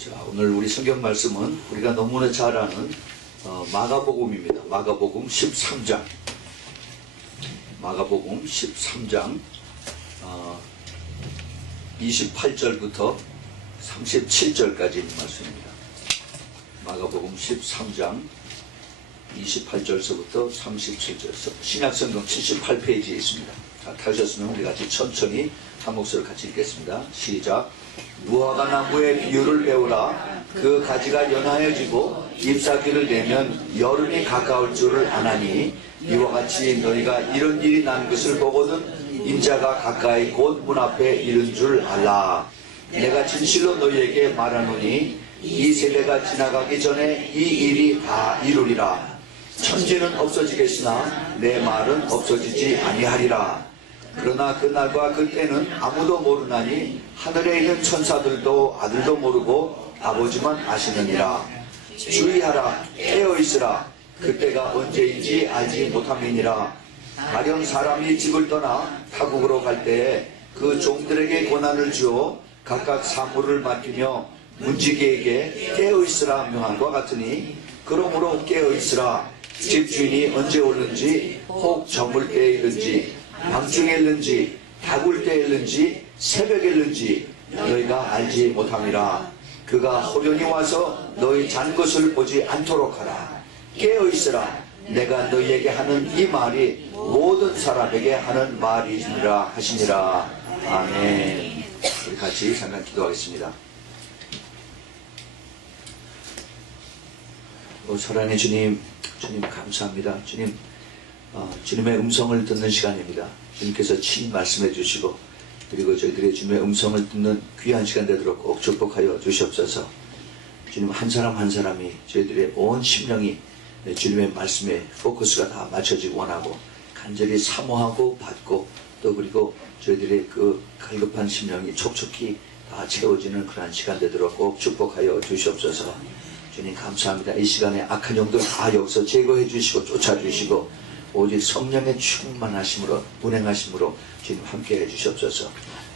자, 오늘 우리 성경 말씀은 우리가 너무나 잘 아는 마가복음입니다. 마가복음 13장. 마가복음 13장 28절부터 37절까지 있는 말씀입니다. 마가복음 13장 28절서부터 37절. 신약성경 78페이지에 있습니다. 자, 타셨으면 우리 같이 천천히 한 목소리를 같이 읽겠습니다. 시작. 무화과 나무의 비유를 배우라. 그 가지가 연하여지고 잎사귀를 내면 여름이 가까울 줄을 아나니 이와 같이 너희가 이런 일이 난 것을 보거든 인자가 가까이 곧 문 앞에 이른 줄 알라. 내가 진실로 너희에게 말하노니 이 세대가 지나가기 전에 이 일이 다 이루리라. 천지는 없어지겠으나 내 말은 없어지지 아니하리라. 그러나 그날과 그때는 아무도 모르나니 하늘에 있는 천사들도 아들도 모르고 아버지만 아시느니라. 주의하라. 깨어있으라. 그때가 언제인지 알지 못함이니라. 가령 사람이 집을 떠나 타국으로 갈 때에 그 종들에게 권한을 주어 각각 사물을 맡기며 문지기에게 깨어있으라 명함과 같으니 그러므로 깨어있으라. 집주인이 언제 오는지 혹 저물 때에 이른지 밤중에 일는지 다굴 때에 일는지 새벽에 일는지 너희가 알지 못함이라. 그가 호련히 와서 너희 잔 것을 보지 않도록 하라. 깨어있으라. 내가 너희에게 하는 이 말이 모든 사람에게 하는 말이니라 하시니라. 아멘. 우리 같이 잠깐 기도하겠습니다. 사랑의 주님, 주님 감사합니다. 주님, 주님의 음성을 듣는 시간입니다. 주님께서 친히 말씀해 주시고 그리고 저희들의 주님의 음성을 듣는 귀한 시간 되도록 꼭 축복하여 주시옵소서. 주님 한 사람 한 사람이 저희들의 온 심령이 주님의 말씀에 포커스가 다 맞춰지고 원하고 간절히 사모하고 받고 또 그리고 저희들의 그 갈급한 심령이 촉촉히 다 채워지는 그러한 시간 되도록 꼭 축복하여 주시옵소서. 주님 감사합니다. 이 시간에 악한 영들 다 여기서 제거해 주시고 쫓아주시고 오직 성령의 충만하심으로 운행하심으로 주님 함께해 주시옵소서.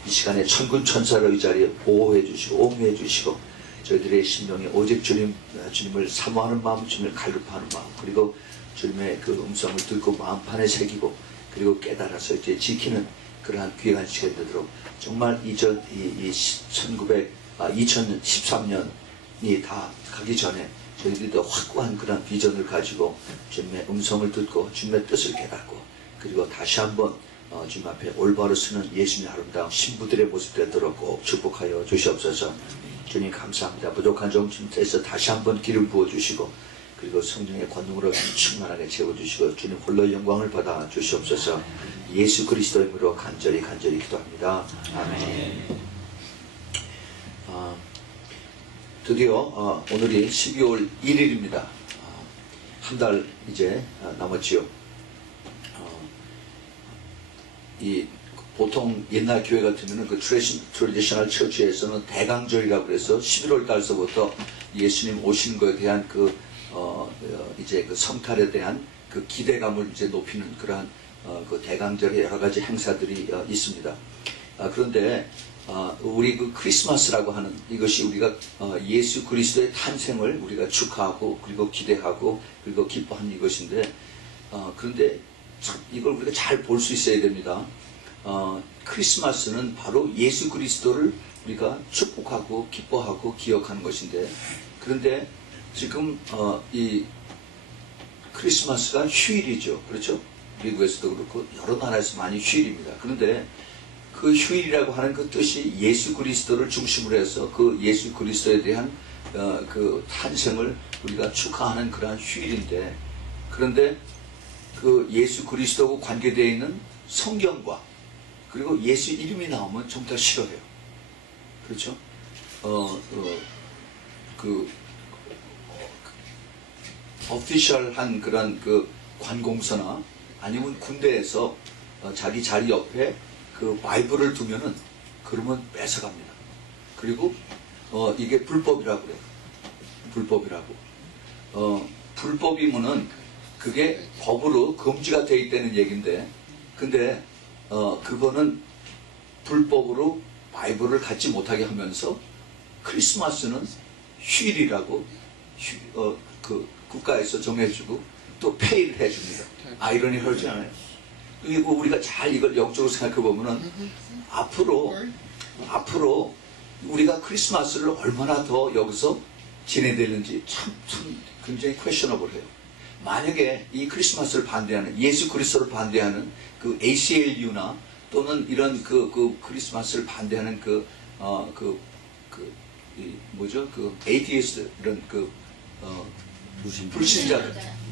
이 시간에 천군 천사를 이 자리에 보호해 주시고 옹호해 주시고 저희들의 심령이 오직 주님을 사모하는 마음, 주님을 갈급하는 마음, 그리고 주님의 그 음성을 듣고 마음판에 새기고 그리고 깨달아서 이제 지키는 그러한 귀한 시간이 되도록 정말 2013년이 다 가기 전에 저희들도 확고한 그런 비전을 가지고 주님의 음성을 듣고 주님의 뜻을 깨닫고 그리고 다시 한번 주님 앞에 올바로 서는 예수님의 아름다운 신부들의 모습 되도록 꼭 축복하여 주시옵소서. 주님 감사합니다. 부족한 정신에서 다시 한번 기름 부어주시고 그리고 성령의 권능으로 충만하게 채워주시고 주님 홀로 영광을 받아 주시옵소서. 예수 그리스도의 이름으로 간절히 기도합니다. 아멘. 드디어 오늘이 12월 1일입니다. 한 달 이제 남았지요. 이 보통 옛날 교회 같으면 그 트래디셔널 처치에서는 대강절이라고 그래서 11월 달서부터 예수님 오시는 것에 대한 이제 그 성탈에 대한 그 기대감을 이제 높이는 그러한 그 대강절의 여러 가지 행사들이 있습니다. 그런데 우리 그 크리스마스라고 하는 이것이 우리가 예수 그리스도의 탄생을 우리가 축하하고 그리고 기대하고 그리고 기뻐하는 이것인데 그런데 참 이걸 우리가 잘 볼 수 있어야 됩니다. 크리스마스는 바로 예수 그리스도를 우리가 축복하고 기뻐하고 기억하는 것인데 그런데 지금 이 크리스마스가 휴일이죠. 그렇죠? 미국에서도 그렇고 여러 나라에서 많이 휴일입니다. 그런데 그 휴일이라고 하는 그 뜻이 예수 그리스도를 중심으로 해서 그 예수 그리스도에 대한 그 탄생을 우리가 축하하는 그러한 휴일인데 그런데 그 예수 그리스도하고 관계되어 있는 성경과 그리고 예수 이름이 나오면 좀 더 싫어해요. 그렇죠? 그 오피셜한 그런 그 관공서나 아니면 군대에서 자기 자리 옆에 그 바이블을 두면은 그러면 뺏어갑니다. 그리고 이게 불법이라고 그래요. 불법이라고. 불법이면은 그게 법으로 금지가 돼 있다는 얘기인데 근데 그거는 불법으로 바이블을 갖지 못하게 하면서 크리스마스는 휴일이라고 그 국가에서 정해주고 또 페이를 해줍니다. 아이러니하지 않아요? 그리고 우리가 잘 이걸 영적으로 생각해 보면은 앞으로 우리가 크리스마스를 얼마나 더 여기서 지내되는지 참 굉장히 퀘셔너블해요. 만약에 이 크리스마스를 반대하는, 예수 그리스도를 반대하는 그 ACLU나 또는 이런 그 크리스마스를 반대하는 ATS 이런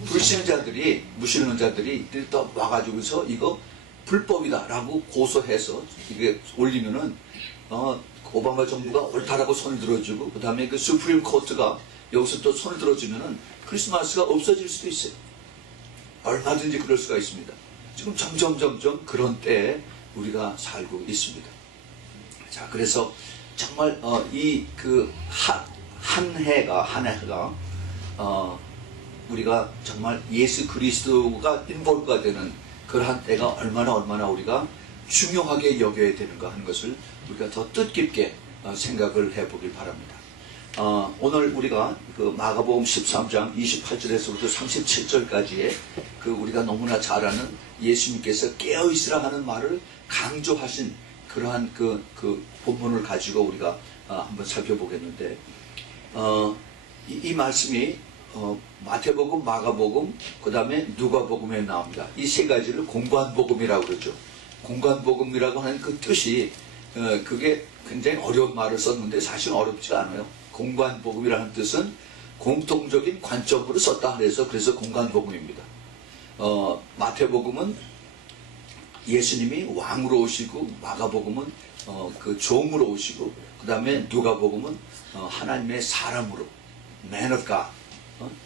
불신자들이 무신론자들이 또 와가지고서 이거 불법이다라고 고소해서 이게 올리면은 오바마 정부가 옳다라고 손을 들어주고 그 다음에 그 수프림 코트가 여기서 또 손을 들어주면은 크리스마스가 없어질 수도 있어요. 얼마든지 그럴 수가 있습니다. 지금 점점 그런 때에 우리가 살고 있습니다. 자, 그래서 정말 한 해가 우리가 정말 예수 그리스도가 인볼브가 되는 그러한 때가 얼마나 우리가 중요하게 여겨야 되는가 하는 것을 우리가 더 뜻깊게 생각을 해보길 바랍니다. 오늘 우리가 그 마가복음 13장 28절에서부터 37절까지의 그 우리가 너무나 잘 아는 예수님께서 깨어있으라 하는 말을 강조하신 그러한 그 본문을 가지고 우리가 한번 살펴보겠는데, 이 말씀이 마태복음, 마가복음, 그 다음에 누가복음에 나옵니다. 이 세 가지를 공관복음이라고 그러죠. 공관복음이라고 하는 그 뜻이 그게 굉장히 어려운 말을 썼는데 사실 어렵지가 않아요. 공관복음이라는 뜻은 공통적인 관점으로 썼다 그래서 공관복음입니다. 마태복음은 예수님이 왕으로 오시고, 마가복음은 그 종으로 오시고, 그 다음에 누가복음은 하나님의 사람으로, Man of God,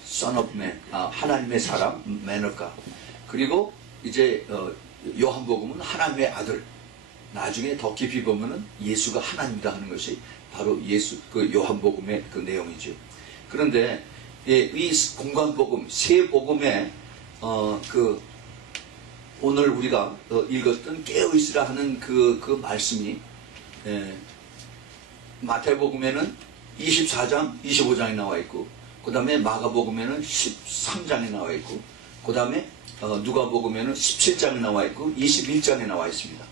Son of Man, 하나님의 사람, Man of God. 그리고 이제 요한복음은 하나님의 아들. 나중에 더 깊이 보면은 예수가 하나님이다 하는 것이 바로 그 요한복음의 그 내용이죠. 그런데 이 공관복음, 세 복음에 오늘 우리가 읽었던 깨어있으라 하는 그 말씀이 마태복음에는 24장, 25장에 나와 있고, 그 다음에 마가복음에는 13장에 나와 있고, 그 다음에 누가복음에는 17장에 나와 있고 21장에 나와 있습니다.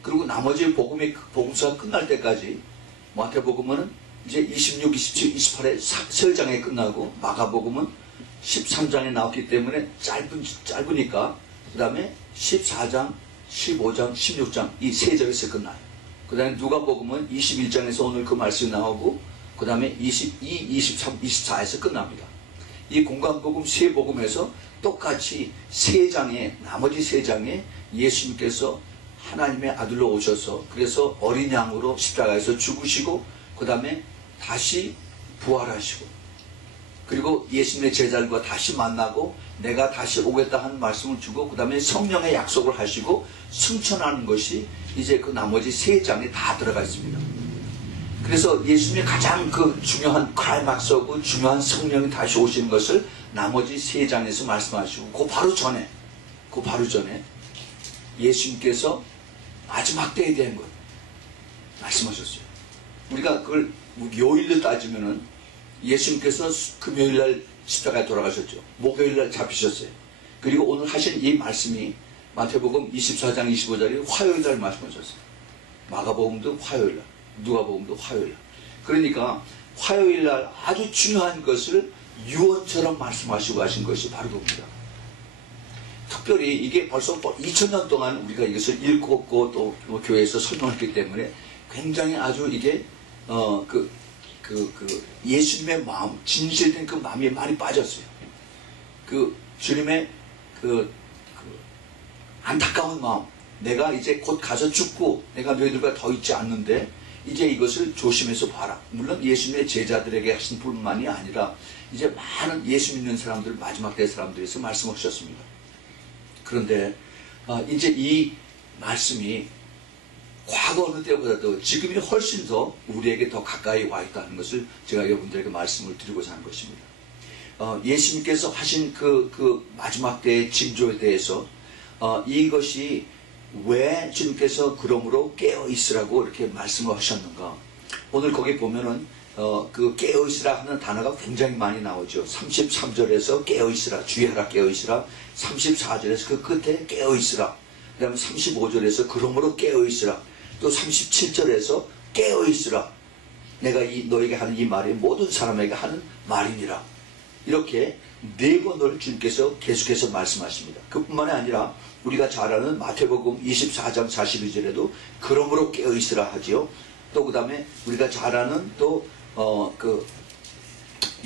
그리고 나머지 복음서가 끝날 때까지 마태복음은 이제 26, 27, 28에 3장에 끝나고, 마가복음은 13장에 나왔기 때문에 짧으니까 그 다음에 14장, 15장, 16장 이 세 절에서 끝나요. 그 다음에 누가복음은 21장에서 오늘 그 말씀이 나오고, 그 다음에 22, 23, 24에서 끝납니다. 이 공관복음 세 복음에서 똑같이 나머지 세 장에 예수님께서 하나님의 아들로 오셔서, 그래서 어린 양으로 십자가에서 죽으시고, 그 다음에 다시 부활하시고, 그리고 예수님의 제자들과 다시 만나고 내가 다시 오겠다 하는 말씀을 주고, 그 다음에 성령의 약속을 하시고 승천하는 것이 이제 그 나머지 세 장에 다 들어가 있습니다. 그래서 예수님의 가장 그 중요한 클라이막스하고 중요한 성령이 다시 오시는 것을 나머지 세 장에서 말씀하시고, 그 바로 전에 예수님께서 마지막 때에 대한 것 말씀하셨어요. 우리가 그걸 요일로 따지면은 예수님께서 금요일날 십자가에 돌아가셨죠. 목요일날 잡히셨어요. 그리고 오늘 하신 이 말씀이 마태복음 24장 25절에 화요일날 말씀하셨어요. 마가복음도 화요일날, 누가복음도 화요일날. 그러니까 화요일날 아주 중요한 것을 유언처럼 말씀하시고 하신 것이 바로 그겁니다. 특별히 이게 벌써 2000년 동안 우리가 이것을 읽고 또 교회에서 설명했기 때문에 굉장히 아주 이게 예수님의 마음, 진실된 그 마음이 많이 빠졌어요. 그 주님의 안타까운 마음, 내가 이제 곧 가서 죽고 내가 너희들과 더 있지 않는데 이제 이것을 조심해서 봐라. 물론 예수님의 제자들에게 하신 뿐만이 아니라 이제 많은 예수 믿는 사람들, 마지막 때 사람들에서 말씀하셨습니다. 그런데 이제 이 말씀이 과거 어느 때보다도 지금이 훨씬 더 우리에게 더 가까이 와 있다는 것을 제가 여러분들에게 말씀을 드리고자 하는 것입니다. 예수님께서 하신 그 마지막 때의 징조에 대해서 이것이 왜 주님께서 그러므로 깨어 있으라고 이렇게 말씀을 하셨는가. 오늘 거기 보면은 그 깨어있으라 하는 단어가 굉장히 많이 나오죠. 33절에서 깨어있으라, 주의하라 깨어있으라, 34절에서 그 끝에 깨어있으라, 그 다음에 35절에서 그러므로 깨어있으라, 또 37절에서 깨어있으라, 내가 너에게 하는 이 말이 모든 사람에게 하는 말이니라. 이렇게 4번을 주님께서 계속해서 말씀하십니다. 그뿐만이 아니라 우리가 잘 아는 마태복음 24장 42절에도 그러므로 깨어있으라 하지요. 또 그 다음에 우리가 잘 아는 또 그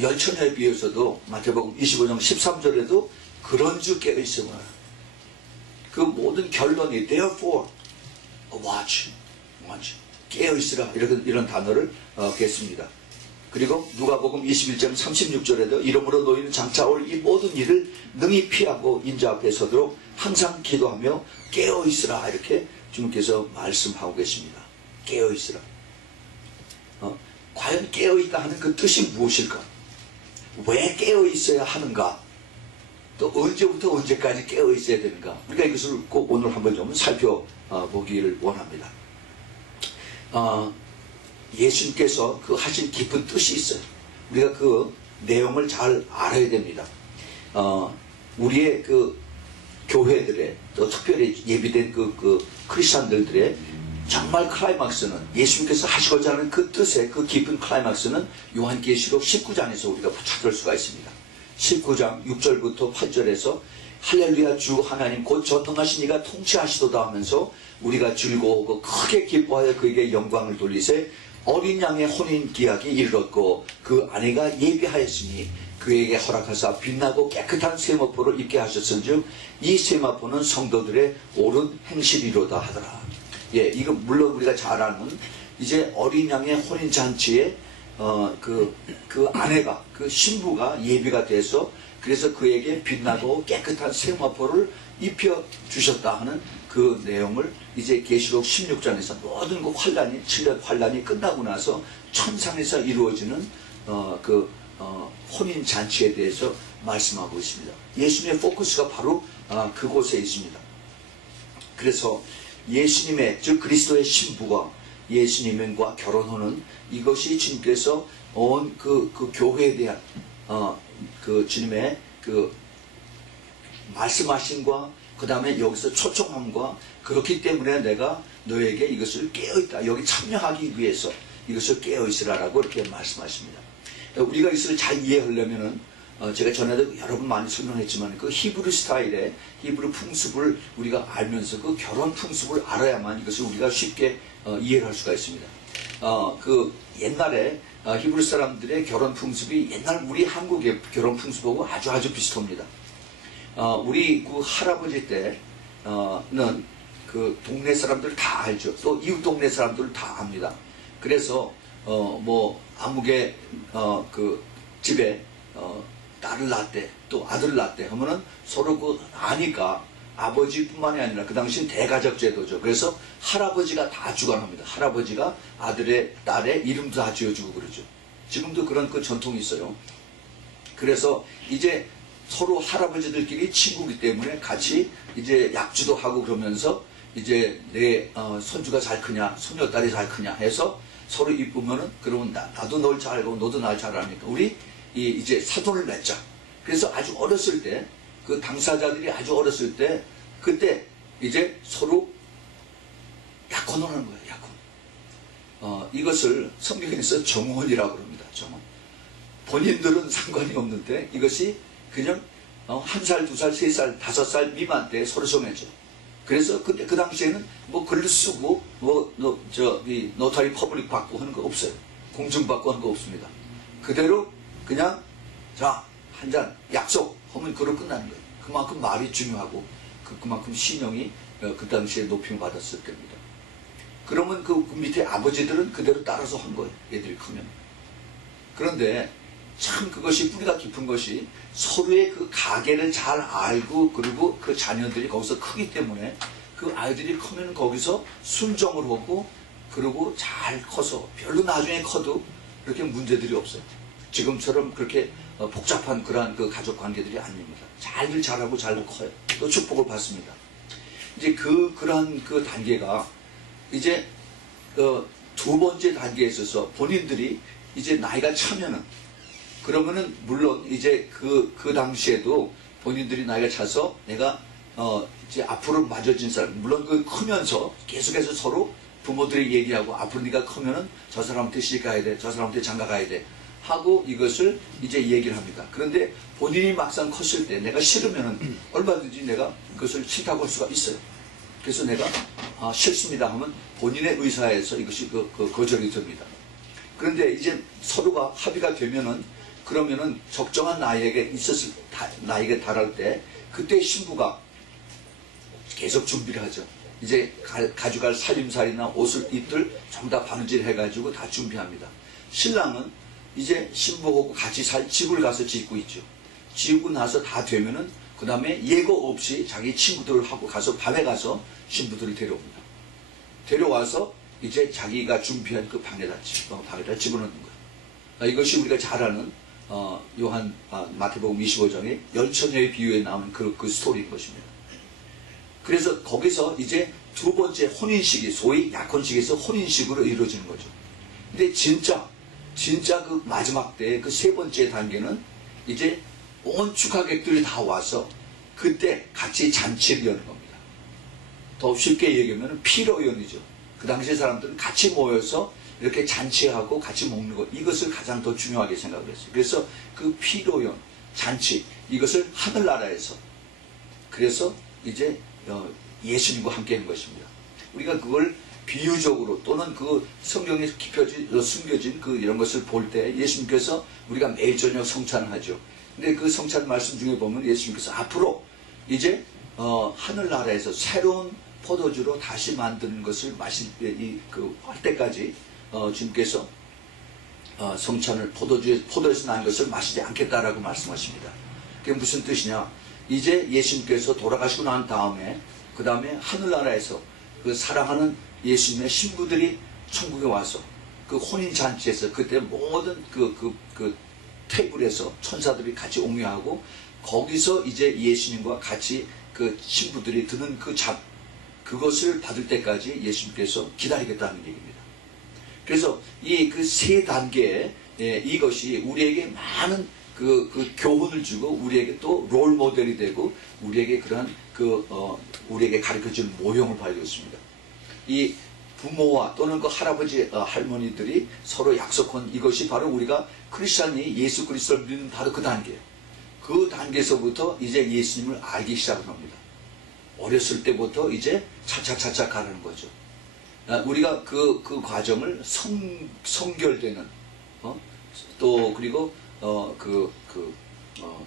열처녀에 비해서도 마태복음 25장 13절에도 그런즉 깨어있으라. 그 모든 결론이 therefore watch 깨어있으라 이런 단어를 겠습니다. 그리고 누가복음 21장 36절에도 이러므로 너희는 장차 올 이 모든 일을 능히 피하고 인자 앞에 서도록 항상 기도하며 깨어있으라 이렇게 주님께서 말씀하고 계십니다. 깨어있으라. 과연 깨어있다 하는 그 뜻이 무엇일까? 왜 깨어있어야 하는가? 또 언제부터 언제까지 깨어있어야 되는가? 우리가 이것을 꼭 오늘 한번 좀 살펴보기를 원합니다. 예수님께서 그 하신 깊은 뜻이 있어요. 우리가 그 내용을 잘 알아야 됩니다. 우리의 그 교회들의 또 특별히 예비된 그 크리스찬들의 정말 클라이막스는 예수님께서 하시고자 하는 그 뜻의 그 깊은 클라이막스는 요한계시록 19장에서 우리가 찾을 수가 있습니다. 19장 6절부터 8절에서 할렐루야 주 하나님 곧 전능하신 이가 통치하시도다 하면서 우리가 즐거워하고 크게 기뻐하여 그에게 영광을 돌리세 어린 양의 혼인 기약이 이르렀고 그 아내가 예비하였으니 그에게 허락하사 빛나고 깨끗한 세마포를 입게 하셨은즉 이 세마포는 성도들의 옳은 행실이로다 하더라. 예, 이거 물론 우리가 잘 아는 이제 어린 양의 혼인 잔치에 그 아내가 그 신부가 예비가 돼서 그래서 그에게 빛나고 깨끗한 세마포를 입혀 주셨다 하는 그 내용을 이제 계시록 16장에서 모든 그 환란이 7년 환란이 끝나고 나서 천상에서 이루어지는 혼인 잔치에 대해서 말씀하고 있습니다. 예수님의 포커스가 바로 그곳에 있습니다. 그래서 예수님의 즉 그리스도의 신부가 예수님과 결혼하는 이것이 주님께서 온 그 교회에 대한 그 주님의 그 말씀하심과 그 다음에 여기서 초청함과 그렇기 때문에 내가 너에게 이것을 깨어있다. 여기 참여하기 위해서 이것을 깨어있으라라고 이렇게 말씀하십니다. 우리가 이것을 잘 이해하려면은 제가 전에도 여러 번 많이 설명했지만 그 히브리 스타일의 히브리 풍습을 우리가 알면서 그 결혼 풍습을 알아야만 이것을 우리가 쉽게 이해할 수가 있습니다. 그 옛날에 히브리 사람들의 결혼 풍습이 옛날 우리 한국의 결혼 풍습하고 아주 비슷합니다. 우리 그 할아버지 때는 그 동네 사람들 다 알죠. 또 이웃 동네 사람들 다 압니다. 그래서 뭐 아무개 그 집에 딸을 낳았대 또 아들을 낳았대 하면은 서로 그 아니까 아버지뿐만이 아니라 그 당시는 대가족 제도죠. 그래서 할아버지가 다 주관합니다. 할아버지가 아들의 딸의 이름도 다 지어주고 그러죠. 지금도 그런 그 전통이 있어요. 그래서 이제 서로 할아버지들끼리 친구기 때문에 같이 이제 약주도 하고 그러면서 이제 내 손주가 잘 크냐 손녀딸이 잘 크냐 해서 서로 이쁘면은 그러면 나도 널 잘 알고 너도 날 잘 아니까 우리 이제 사돈을 맺자. 그래서 아주 어렸을 때 그 당사자들이 아주 어렸을 때 그때 이제 서로 약혼을 하는 거예요. 약혼. 이것을 성경에서 정혼이라고 합니다. 정혼. 본인들은 상관이 없는데 이것이 그냥 1살, 2살, 3살, 5살 미만 때 서로 정해져. 그래서 그때 그 당시에는 뭐 글 쓰고 뭐 노타리 퍼블릭 받고 하는 거 없어요. 공증 받고 하는 거 없습니다. 그대로 그냥 자 한 잔 약속 하면 그로 끝나는 거예요. 그만큼 말이 중요하고 그만큼 신용이 그 당시에 높임을 받았을 겁니다. 그러면 그 밑에 아버지들은 그대로 따라서 한 거예요. 애들이 크면. 그런데 참 그것이 뿌리가 깊은 것이 서로의 그 가계를 잘 알고 그리고 그 자녀들이 거기서 크기 때문에 그 아이들이 크면 거기서 순종을 하고 그리고 잘 커서 별로 나중에 커도 그렇게 문제들이 없어요. 지금처럼 그렇게 복잡한 그러한 그 가족 관계들이 아닙니다. 잘들 잘하고 잘 커요. 또 축복을 받습니다. 이제 그러한 그 단계가 이제 두 번째 단계에 있어서 본인들이 이제 나이가 차면은, 그러면은 물론 이제 그 당시에도 본인들이 나이가 차서 내가 이제 앞으로 맞아진 사람, 물론 그 크면서 계속해서 서로 부모들이 얘기하고 앞으로 네가 크면은 저 사람한테 시집 가야 돼, 저 사람한테 장가 가야 돼 하고 이것을 이제 얘기를 합니다. 그런데 본인이 막상 컸을 때 내가 싫으면은 얼마든지 내가 그것을 싫다고 할 수가 있어요. 그래서 내가 싫습니다 하면 본인의 의사에서 이것이 거절이 됩니다. 그런데 이제 서로가 합의가 되면은, 그러면은 적정한 나이에 나이에 달할 때 그때 신부가 계속 준비를 하죠. 이제 가져갈 살림살이나 옷을 입들 전부 다 바느질 해가지고 다 준비합니다. 신랑은 이제 신부하고 같이 살 집을 가서 짓고 있죠. 지고 나서 다 되면은 그 다음에 예고 없이 자기 친구들하고 가서 밤에 가서 신부들을 데려옵니다. 데려와서 이제 자기가 준비한 그 방에다 집어넣는 거예요. 이것이 우리가 잘 아는 마태복음 25장의 열처녀의 비유에 나오는 그 스토리인 것입니다. 그래서 거기서 이제 두 번째 혼인식이 소위 약혼식에서 혼인식으로 이루어지는 거죠. 근데 진짜 그 마지막 때 그 세 번째 단계는 이제 온 축하객들이 다 와서 그때 같이 잔치를 여는 겁니다. 더 쉽게 얘기하면 피로연이죠. 그 당시에 사람들은 같이 모여서 이렇게 잔치하고 같이 먹는 것, 이것을 가장 더 중요하게 생각을 했어요. 그래서 그 피로연, 잔치, 이것을 하늘나라에서, 그래서 이제 예수님과 함께 한 것입니다. 우리가 그걸 비유적으로 또는 그 성경에 숨겨진 이런 것을 볼 때 예수님께서 우리가 매일 저녁 성찬을 하죠. 근데 그 성찬 말씀 중에 보면 예수님께서 앞으로 이제 하늘나라에서 새로운 포도주로 다시 만드는 것을 할 때까지 주님께서 성찬을 포도에서 난 것을 마시지 않겠다라고 말씀하십니다. 그게 무슨 뜻이냐? 이제 예수님께서 돌아가시고 난 다음에 그 다음에 하늘나라에서 그 사랑하는 예수님의 신부들이 천국에 와서 그 혼인잔치에서 그때 모든 그 테이블에서 천사들이 같이 옹야하고 거기서 이제 예수님과 같이 그 신부들이 드는 그것을 받을 때까지 예수님께서 기다리겠다는 얘기입니다. 그래서 이 그 세 단계에 이것이 우리에게 많은 그 교훈을 주고 우리에게 또 롤 모델이 되고 우리에게 그러한 우리에게 가르쳐주는 모형을 발휘하고 있습니다. 이 부모와 또는 그 할아버지 할머니들이 서로 약속한 이것이 바로 우리가 크리스찬이 예수 그리스도를 믿는 바로 그 단계예요. 그 단계에서부터 이제 예수님을 알기 시작을 합니다. 어렸을 때부터 이제 차차차차 가는 거죠. 우리가 그 과정을 성결되는 또 그리고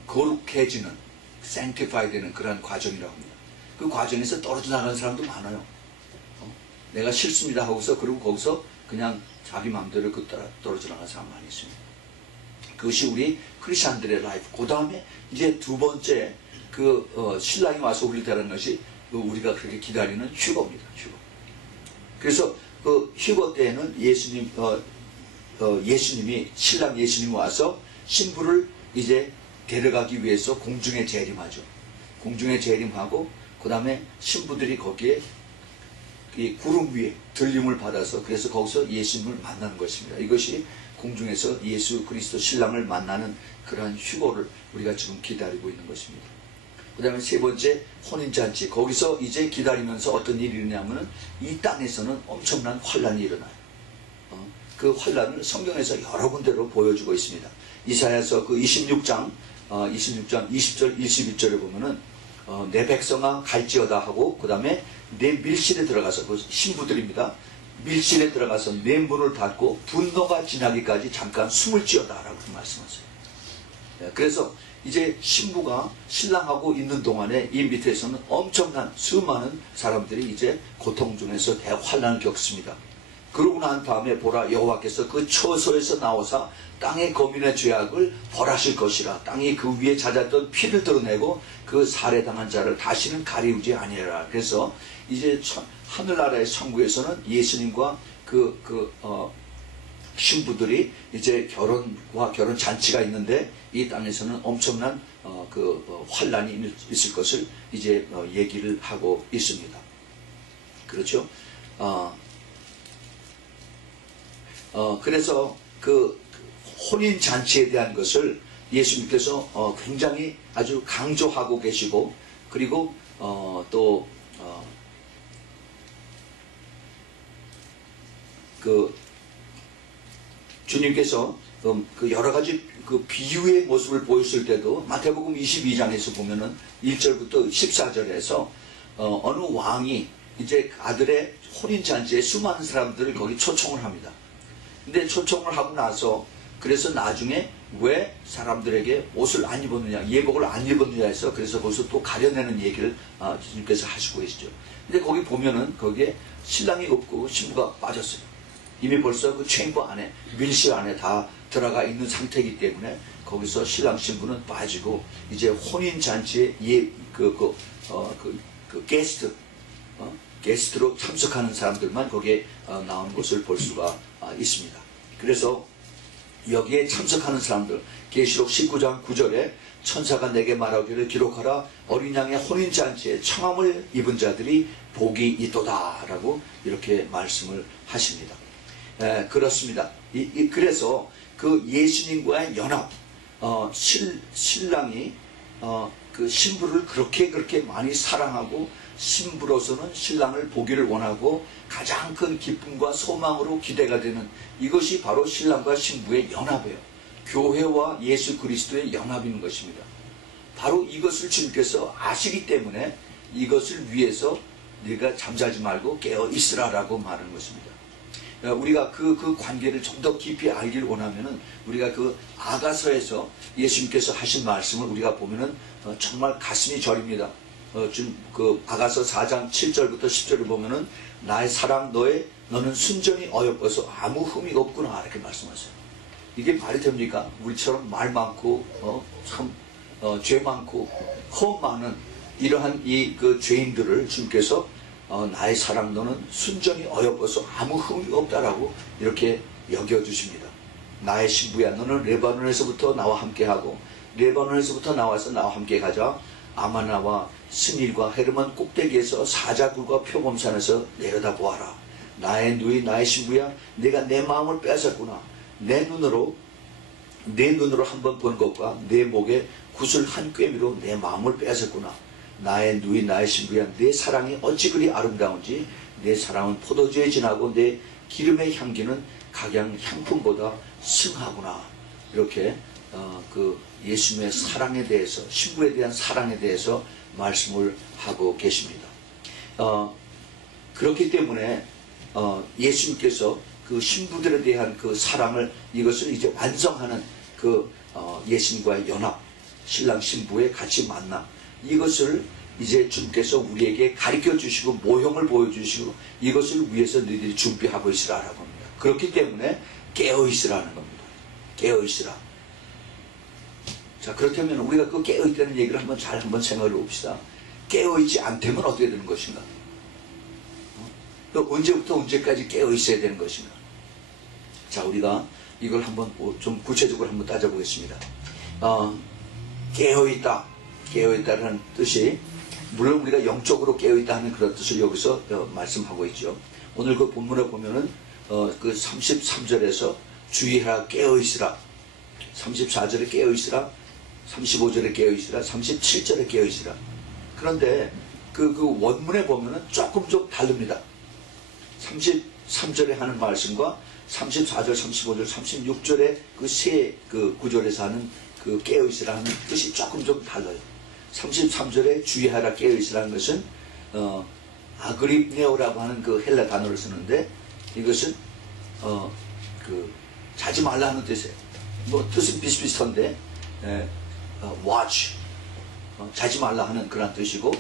거룩해지는 sanctify 되는 그런 과정이라고 합니다. 그 과정에서 떨어져 나가는 사람도 많아요. 내가 싫습니다 하고서 그리고 거기서 그냥 자기 마음대로 떨어져 나가는 사람 많이 있습니다. 그것이 우리 크리스찬들의 라이프. 그 다음에 이제 두 번째 신랑이 와서 우리를 대하는 것이 우리가 그렇게 기다리는 휴거입니다. 휴거. 그래서 그 휴거 때에는 신랑 예수님이 와서 신부를 이제 데려가기 위해서 공중에 재림하죠. 공중에 재림하고 그 다음에 신부들이 거기에 이 구름 위에 들림을 받아서 그래서 거기서 예수님을 만나는 것입니다. 이것이 공중에서 예수 그리스도 신랑을 만나는 그러한 휴거를 우리가 지금 기다리고 있는 것입니다. 그 다음에 세 번째 혼인잔치. 거기서 이제 기다리면서 어떤 일이 일어나냐면 이 땅에서는 엄청난 환란이 일어나요. 그 환란을 성경에서 여러 군데로 보여주고 있습니다. 이사야서 그 26장 20절 21절에 보면은 내 백성아 갈지어다 하고 그 다음에 내 밀실에 들어가서 그 신부들입니다. 밀실에 들어가서 내 문을 닫고 분노가 지나기까지 잠깐 숨을 지어다 라고 말씀하세요. 그래서 이제 신부가 신랑하고 있는 동안에 이 밑에서는 엄청난 수많은 사람들이 이제 고통 중에서 대환란을 겪습니다. 그러고 난 다음에 보라 여호와께서 그 처소에서 나오사 땅의 거민의 죄악을 벌하실 것이라. 땅이 그 위에 잦았던 피를 드러내고 그 살해당한 자를 다시는 가리우지 아니하라. 그래서 이제 하늘나라의 천국에서는 예수님과 신부들이 이제 결혼과 결혼 잔치가 있는데 이 땅에서는 엄청난 환란이 있을 것을 이제 얘기를 하고 있습니다. 그렇죠? 그래서 혼인 잔치에 대한 것을 예수님께서 굉장히 아주 강조하고 계시고, 그리고 또 주님께서 그 여러 가지 그 비유의 모습을 보였을 때도 마태복음 22장에서 보면은 1절부터 14절에서 어느 왕이 이제 아들의 혼인잔치에 수많은 사람들을 거기 초청을 합니다. 근데 초청을 하고 나서 그래서 나중에 왜 사람들에게 옷을 안 입었느냐, 예복을 안 입었느냐 해서 그래서 거기서 또 가려내는 얘기를 주님께서 하시고 계시죠. 근데 거기 보면은 거기에 신랑이 없고 신부가 빠졌어요. 이미 벌써 그 체인버 안에, 밀실 안에 다 들어가 있는 상태이기 때문에 거기서 신랑 신부는 빠지고 이제 혼인잔치에 게스트로 참석하는 사람들만 거기에 나온 것을 볼 수가 있습니다. 그래서 여기에 참석하는 사람들, 계시록 19장 9절에 천사가 내게 말하기를 기록하라, 어린 양의 혼인잔치에 청함을 입은 자들이 복이 있도다 라고 이렇게 말씀을 하십니다. 그렇습니다. 그래서 그 예수님과의 연합, 신랑이 그 신부를 그렇게 많이 사랑하고 신부로서는 신랑을 보기를 원하고 가장 큰 기쁨과 소망으로 기대가 되는 이것이 바로 신랑과 신부의 연합이에요. 교회와 예수 그리스도의 연합인 것입니다. 바로 이것을 주님께서 아시기 때문에 이것을 위해서 네가 잠자지 말고 깨어 있으라라고 말하는 것입니다. 우리가 그 관계를 좀 더 깊이 알기를 원하면은 우리가 그 아가서에서 예수님께서 하신 말씀을 우리가 보면은 정말 가슴이 저립니다. 지금 그 아가서 4장 7절부터 10절을 보면은 나의 사랑 너는 순전히 어여뻐서 아무 흠이 없구나 이렇게 말씀하세요. 이게 말이 됩니까? 우리처럼 말 많고 죄 많고 험 많은 이러한 그 죄인들을 주님께서 나의 사랑 너는 순전히 어여뻐서 아무 흠이 없다라고 이렇게 여겨주십니다. 나의 신부야 너는 레바논에서부터 나와 함께하고 레바논에서부터 나와서 나와 함께 가자. 아마나와 스닐과 헤르몬 꼭대기에서 사자굴과 표범산에서 내려다보아라. 나의 누이 나의 신부야 내가 내 마음을 빼앗았구나. 내 눈으로 한번 본 것과 내 목에 구슬 한 꿰미로 내 마음을 빼앗았구나. 나의 누이 나의 신부야 내 사랑이 어찌 그리 아름다운지 내 사랑은 포도주에 진하고 내 기름의 향기는 각양 향품보다 승하구나. 이렇게 그 예수님의 사랑에 대해서 신부에 대한 사랑에 대해서 말씀을 하고 계십니다. 그렇기 때문에 예수님께서 그 신부들에 대한 그 사랑을 이것을 이제 완성하는 그 예수님과의 연합, 신랑 신부의 같이 만남, 이것을 이제 주님께서 우리에게 가르쳐 주시고 모형을 보여주시고 이것을 위해서 너희들이 준비하고 있으라라고 합니다. 그렇기 때문에 깨어 있으라는 겁니다. 깨어 있으라. 자, 그렇다면 우리가 그 깨어 있다는 얘기를 한번 생각해 봅시다. 깨어 있지 않다면 어떻게 되는 것인가? 또 언제부터 언제까지 깨어 있어야 되는 것인가? 자, 우리가 이걸 한번 좀 구체적으로 한번 따져보겠습니다. 깨어 있다는 뜻이 물론 우리가 영적으로 깨어 있다 하는 그런 뜻을 여기서 말씀하고 있죠. 오늘 그 본문에 보면은 그 33절에서 주의하라 깨어 있으라, 34절에 깨어 있으라, 35절에 깨어 있으라, 37절에 깨어 있으라. 그런데 그 원문에 보면은 조금 좀 다릅니다. 33절에 하는 말씀과 34절, 35절, 36절에 그 세 구절에서 하는 그 깨어 있으라 하는 뜻이 조금 좀 달라요. 33절에 주의하라 깨어 있으라는 것은 아그립네오라고 하는 그 헬라 단어를 쓰는데 이것은 그 자지 말라는 뜻이에요. 뭐 뜻은 비슷비슷한데 watch 자지 말라 하는 그런 뜻이고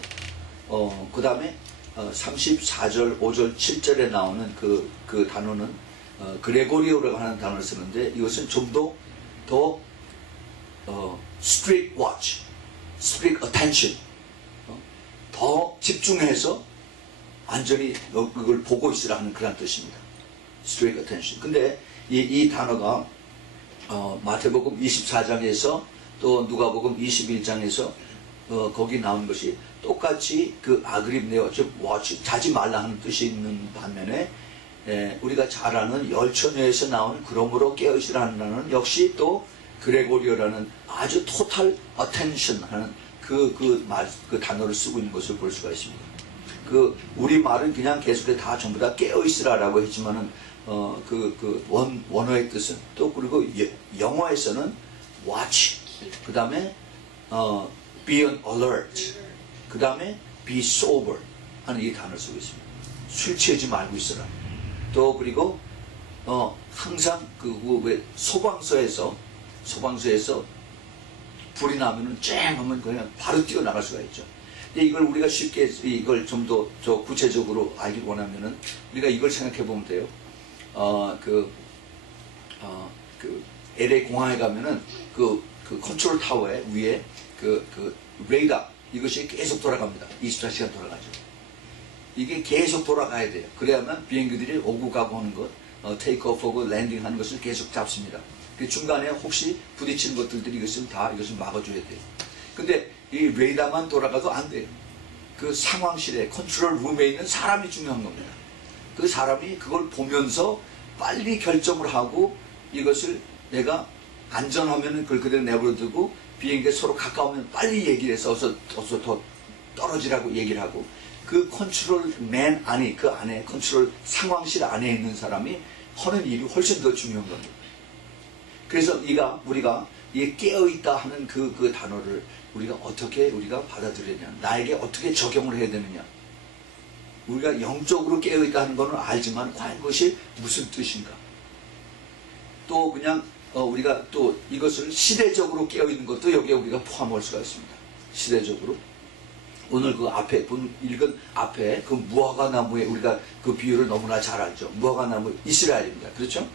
그 다음에 34절, 5절, 7절에 나오는 그 단어는 그레고리오라고 하는 단어를 쓰는데 이것은 좀 더 strict watch, strict attention, 더 집중해서 완전히 그걸 보고 있으라 하는 그런 뜻입니다. strict attention. 근데 이 단어가 마태복음 24장에서 또 누가복음 21장에서 거기 나온 것이 똑같이 그 아그립네오, 즉 watch, 자지 말라 하는 뜻이 있는 반면에 우리가 잘 아는 열처녀에서 나오는 그러므로 깨어있으라는 단어는 역시 또 그레고리오라는 아주 토탈 어텐션 하는 그 단어를 쓰고 있는 것을 볼 수가 있습니다. 우리 말은 그냥 계속해서 다 전부 다 깨어있으라라고 했지만은 원어의 뜻은 또 그리고 영어에서는 watch, 그 다음에 be on alert, 그 다음에 be sober 하는 이 단어를 쓰고 있습니다. 술 취하지 말고 있어라. 또 그리고 항상 왜 소방서에서 불이 나면은 쨍 하면 그냥 바로 뛰어나갈 수가 있죠. 이걸 우리가 쉽게 이걸 좀 더 구체적으로 알기 원하면은 우리가 이걸 생각해 보면 돼요. LA 공항에 가면은 컨트롤 타워에 위에 레이더 이것이 계속 돌아갑니다. 24시간 돌아가죠. 이게 계속 돌아가야 돼요. 그래야만 비행기들이 오고 가고 하는 것, 테이크오프하고 랜딩 하는 것을 계속 잡습니다. 그 중간에 혹시 부딪히는 것들이 이것을 막아줘야 돼요. 근데 이 레이더만 돌아가도 안 돼요. 그 상황실에 컨트롤 룸에 있는 사람이 중요한 겁니다. 그 사람이 그걸 보면서 빨리 결정을 하고 이것을 내가 안전하면 그걸 그대로 내버려두고 비행기에 서로 가까우면 빨리 얘기를 해서 어서 더 떨어지라고 얘기를 하고 그 컨트롤맨 안에 그 안에 컨트롤 상황실 안에 있는 사람이 하는 일이 훨씬 더 중요한 겁니다. 그래서 우리가 이 깨어있다 하는 그 단어를 우리가 어떻게 받아들이냐, 나에게 어떻게 적용을 해야 되느냐. 우리가 영적으로 깨어있다 하는 것은 알지만 과연 그것이 무슨 뜻인가. 또 그냥 우리가 또 이것을 시대적으로 깨어있는 것도 여기에 우리가 포함할 수가 있습니다. 시대적으로. 오늘 읽은 앞에 그 무화과나무에 우리가 그 비유를 너무나 잘 알죠. 무화과나무 이스라엘입니다. 그렇죠?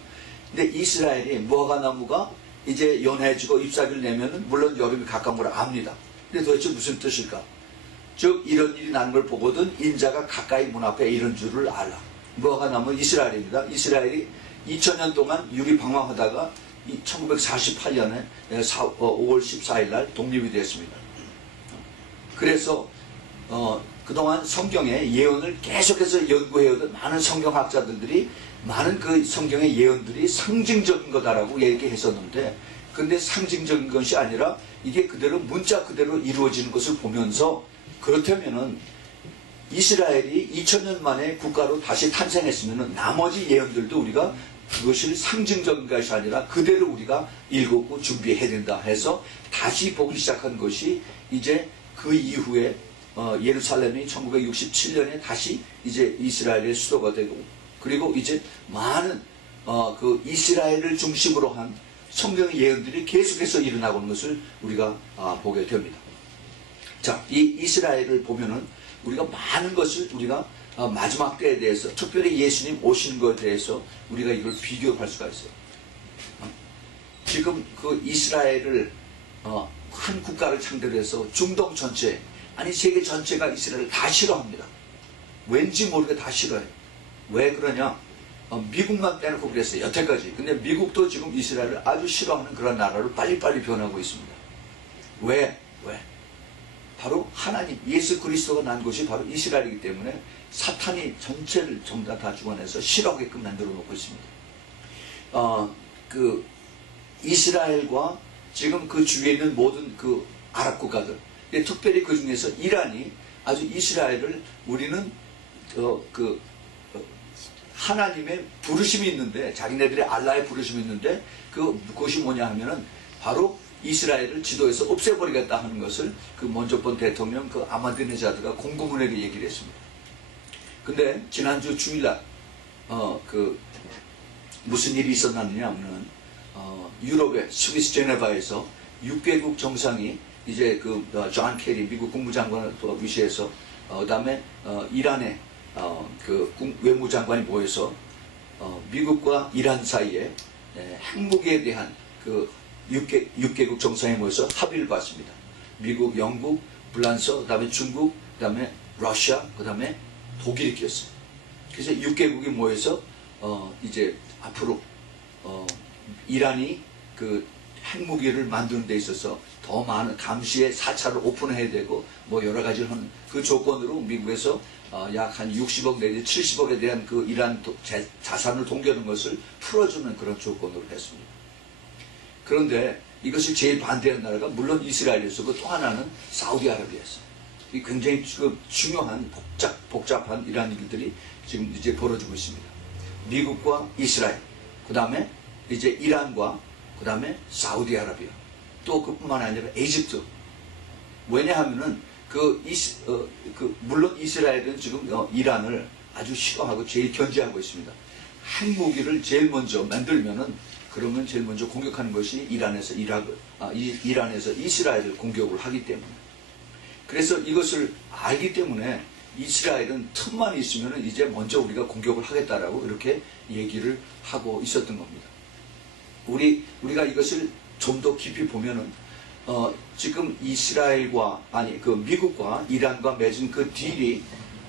근데 이스라엘이 무화과나무가 이제 연해지고 잎사귀를 내면은 물론 여름이 가까운 걸 압니다. 근데 도대체 무슨 뜻일까? 즉 이런 일이 나는 걸 보거든 인자가 가까이 문 앞에 이런 줄을 알라. 무화과나무 이스라엘입니다. 이스라엘이 2000년 동안 유리 방황하다가 1948년에 5월 14일 날 독립이 되었습니다. 그래서 그동안 성경의 예언을 계속해서 연구해오던 많은 성경학자들이 많은 그 성경의 예언들이 상징적인 거다라고 얘기했었는데 근데 상징적인 것이 아니라 이게 그대로 문자 그대로 이루어지는 것을 보면서 그렇다면은 이스라엘이 2000년 만에 국가로 다시 탄생했으면은 나머지 예언들도 우리가 그것을 상징적인 것이 아니라 그대로 우리가 읽고 준비해야 된다 해서 다시 보기 시작한 것이 이제 그 이후에 예루살렘이 1967년에 다시 이제 이스라엘의 수도가 되고 그리고 이제 많은 그 이스라엘을 중심으로 한 성경의 예언들이 계속해서 일어나고 있는 것을 우리가 보게 됩니다. 자, 이 이스라엘을 보면은 우리가 많은 것을 우리가 마지막 때에 대해서 특별히 예수님 오시는 것에 대해서 우리가 이걸 비교할 수가 있어요. 지금 그 이스라엘을 한 국가를 상대로 해서 중동 전체 아니 세계 전체가 이스라엘을 다 싫어합니다. 왠지 모르게 다 싫어해요. 왜 그러냐? 미국만 빼놓고 그랬어요. 여태까지. 근데 미국도 지금 이스라엘을 아주 싫어하는 그런 나라로 빨리빨리 변하고 있습니다. 왜? 바로 하나님, 예수 그리스도가 난 곳이 바로 이스라엘이기 때문에 사탄이 전체를 전부 다 주관해서 싫어하게끔 만들어 놓고 있습니다. 그 이스라엘과 지금 그 주위에 있는 모든 그 아랍 국가들, 특별히 그 중에서 이란이 아주 이스라엘을 우리는 하나님의 부르심이 있는데 자기네들의 알라의 부르심이 있는데 그것이 뭐냐 하면은 바로 이스라엘을 지도에서 없애버리겠다 하는 것을 그 먼저 본 대통령 그 아마디네자드가 공고문에게 얘기를 했습니다. 근데 지난주 주일날 무슨 일이 있었느냐 하면 유럽의 스위스 제네바에서 6개국 정상이 이제 존 케리 미국 국무장관을 위시해서 그다음에 이란의 외무장관이 모여서 미국과 이란 사이에 핵무기에 대한 6개국 정상이 모여서 합의를 봤습니다. 미국, 영국, 프랑스, 그 다음에 중국, 그 다음에 러시아, 그 다음에 독일이 꼈어요. 그래서 6개국이 모여서 이제 앞으로 이란이 그 핵무기를 만드는 데 있어서 더 많은 감시의 사찰을 오픈해야 되고 뭐 여러 가지를 하는 그 조건으로 미국에서 약 한 60억 내지 70억에 대한 그 이란 자산을 동결하는 것을 풀어주는 그런 조건으로 했습니다. 그런데 이것을 제일 반대한 나라가 물론 이스라엘이었고 또 하나는 사우디아라비아였어요. 이 굉장히 지금 중요한 복잡한 이러한 일들이 지금 이제 벌어지고 있습니다. 미국과 이스라엘, 그 다음에 이제 이란과 그 다음에 사우디아라비아, 또 그뿐만 아니라 이집트. 왜냐하면은 물론 이스라엘은 지금 이란을 아주 싫어하고 제일 견제하고 있습니다. 핵무기를 제일 먼저 만들면은 그러면 제일 먼저 공격하는 것이 이란에서 이스라엘을 공격을 하기 때문에. 그래서 이것을 알기 때문에 이스라엘은 틈만 있으면은 이제 먼저 우리가 공격을 하겠다라고 이렇게 얘기를 하고 있었던 겁니다. 우리가 이것을 좀 더 깊이 보면은 지금 미국과 이란과 맺은 그 딜이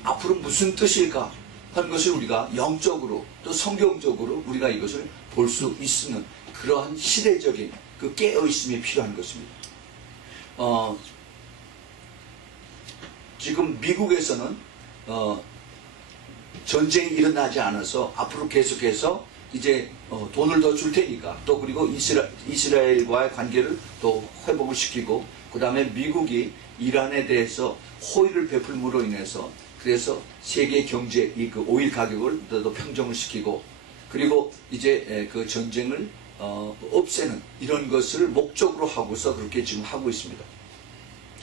앞으로 무슨 뜻일까 하는 것을 우리가 영적으로 또 성경적으로 우리가 이것을 볼 수 있는 그러한 시대적인 그 깨어있음이 필요한 것입니다. 지금 미국에서는 전쟁이 일어나지 않아서 앞으로 계속해서 이제 돈을 더 줄 테니까 또 그리고 이스라엘과의 관계를 또 회복을 시키고 그 다음에 미국이 이란에 대해서 호의를 베풀므로 인해서 그래서 세계 경제 그 오일 가격을 더 평정을 시키고 그리고 이제 그 전쟁을 없애는 이런 것을 목적으로 하고서 그렇게 지금 하고 있습니다.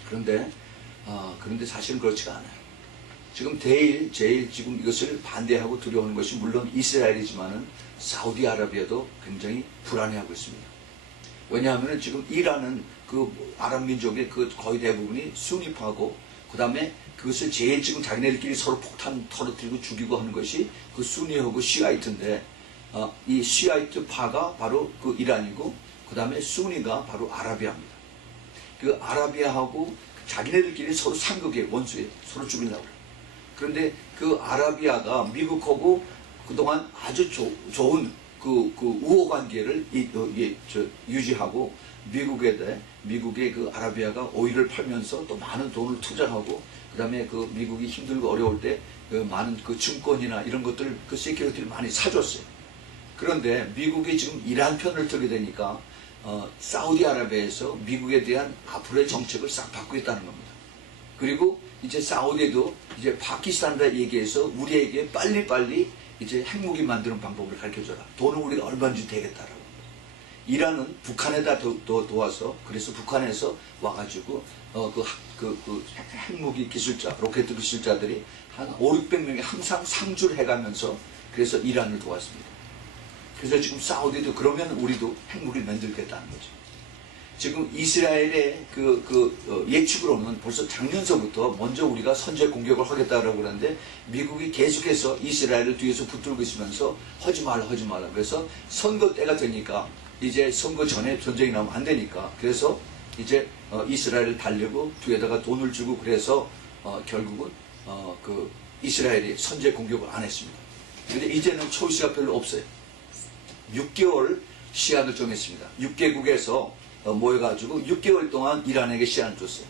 그런데 사실은 그렇지가 않아요. 지금 제일 지금 이것을 반대하고 두려워하는 것이 물론 이스라엘이지만은 사우디아라비아도 굉장히 불안해하고 있습니다. 왜냐하면 지금 이란은 그 아랍 민족의 그 거의 대부분이 순위파고 그 다음에 그것을 제일 지금 자기네들끼리 서로 폭탄 터뜨리고 죽이고 하는 것이 그 순위하고 시아이트인데 이 시아이트파가 바로 그 이란이고 그 다음에 순위가 바로 아라비아입니다. 그 아라비아하고 자기네들끼리 서로 상극의 원수에 서로 죽이려고 그래요. 그런데 그 아라비아가 미국하고 그동안 아주 좋은 그 우호 관계를 유지하고 미국의 그 아라비아가 오일을 팔면서 또 많은 돈을 투자하고 그 다음에 그 미국이 힘들고 어려울 때 그 많은 그 증권이나 이런 것들 그 세큐리티를 많이 사줬어요. 그런데 미국이 지금 이란 편을 들게 되니까 사우디아라비아에서 미국에 대한 앞으로의 정책을 싹 바꾸겠다는 겁니다. 그리고 이제 사우디도 이제 파키스탄과 얘기해서 우리에게 빨리빨리 이제 핵무기 만드는 방법을 가르쳐줘라. 돈은 우리가 얼마든지 되겠다라고. 이란은 북한에다 도와서 그래서 북한에서 와가지고 핵무기 기술자, 로켓 기술자들이 한 500~600명이 항상 상주를 해가면서 그래서 이란을 도왔습니다. 그래서 지금 사우디도 그러면 우리도 핵무기를 만들겠다는 거죠. 지금 이스라엘의 예측으로는 벌써 작년서부터 먼저 우리가 선제 공격을 하겠다고 그러는데 미국이 계속해서 이스라엘을 뒤에서 붙들고 있으면서 하지 말라. 그래서 선거 때가 되니까 이제 선거 전에 전쟁이 나면 안 되니까 그래서 이제 이스라엘을 달래고 뒤에다가 돈을 주고 그래서 결국은 이스라엘이 선제 공격을 안 했습니다. 그런데 이제는 초이스가 별로 없어요. 6개월 시한을 정했습니다. 6개국에서 모여가지고 6개월 동안 이란에게 시한을 줬어요.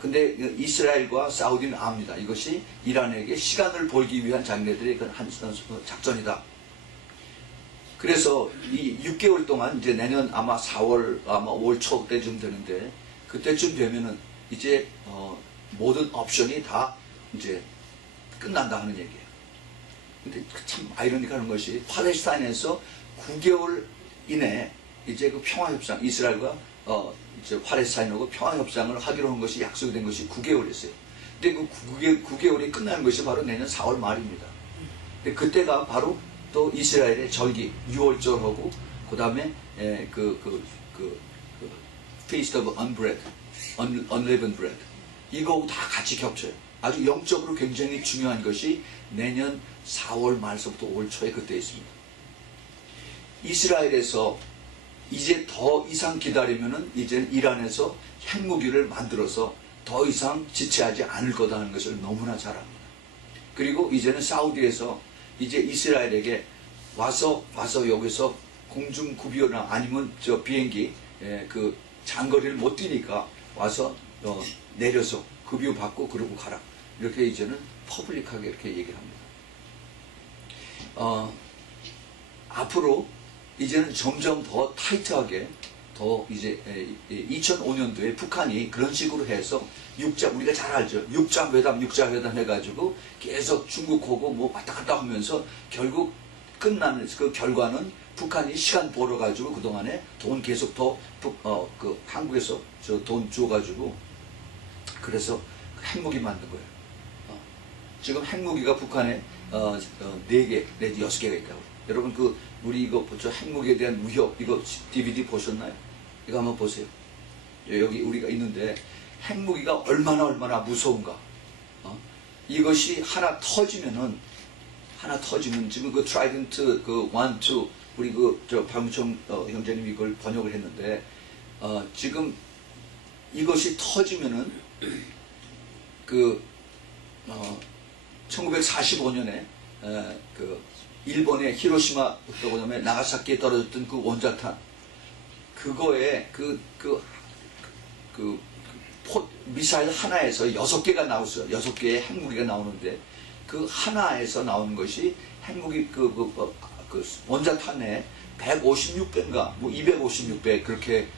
근데 이스라엘과 사우디는 압니다. 이것이 이란에게 시간을 벌기 위한 자기네들의 한 작전이다. 그래서 이 6개월 동안 이제 내년 아마 4월, 아마 5월 초 때쯤 되는데 그때쯤 되면은 이제 모든 옵션이 다 이제 끝난다 하는 얘기예요. 근데 참 아이러니컬한 것이 팔레스타인에서 9개월 이내에 이제 그 평화협상, 이스라엘과 이제 팔레스타인하고 평화협상을 하기로 한 것이 약속이 된 것이 9개월이었어요. 근데 그 9개월이 끝나는 것이 바로 내년 4월 말입니다. 근데 그때가 바로 또 이스라엘의 절기, 6월절하고 그 다음에 Feast of Unleavened Bread 이거하고 다 같이 겹쳐요. 아주 영적으로 굉장히 중요한 것이 내년 4월 말서부터 5월 초에 그때 있습니다. 이스라엘에서 이제 더 이상 기다리면은 이제 이란에서 핵무기를 만들어서 더 이상 지체하지 않을 거다 하는 것을 너무나 잘 압니다. 그리고 이제는 사우디에서 이제 이스라엘에게 와서 여기서 공중 구비오나 아니면 저 비행기 장거리를 못 뛰니까 와서 내려서 급유 받고 그러고 가라. 이렇게 이제는 퍼블릭하게 이렇게 얘기를 합니다. 앞으로 이제는 점점 더 타이트하게 더 이제 2005년도에 북한이 그런 식으로 해서 우리가 잘 알죠. 육자회담 해가지고 계속 중국하고 뭐 왔다 갔다 하면서 결국 끝나는 그 결과는 북한이 시간 벌어가지고 그동안에 돈 계속 더 한국에서 돈 줘가지고 그래서 핵무기 만든 거예요. 지금 핵무기가 북한에 4개 내지 6개가 있다고. 여러분 우리 이거 핵무기에 대한 위협 이거 DVD 보셨나요? 이거 한번 보세요. 여기 우리가 있는데 핵무기가 얼마나 무서운가. 이것이 하나 터지면 지금 그 트라이던트 1, 2 우리 박무청 형제님이 이걸 번역을 했는데 지금 이것이 터지면은 1945년에 일본의 히로시마 그다음에 나가사키에 떨어졌던 그 원자탄 그거에 미사일 하나에서 6개가 나왔어요. 6개의 핵무기가 나오는데 그 하나에서 나오는 것이 핵무기 원자탄에 156배인가 뭐 256배 그렇게